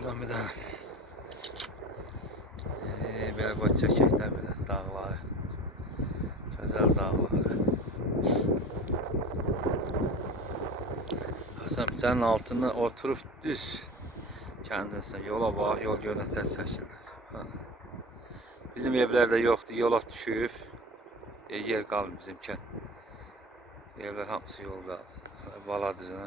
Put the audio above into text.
Buradan bir daha. Ee, böyle bak çekecekler böyle dağları. Güzel dağları. Hasan senin altında oturup düz kendinsin yola bak yol şeyler. Ha. Bizim evlerde yoktu yola düşüp e, yer kaldı bizimken. Evler hamısı yolda. Bala düzüne.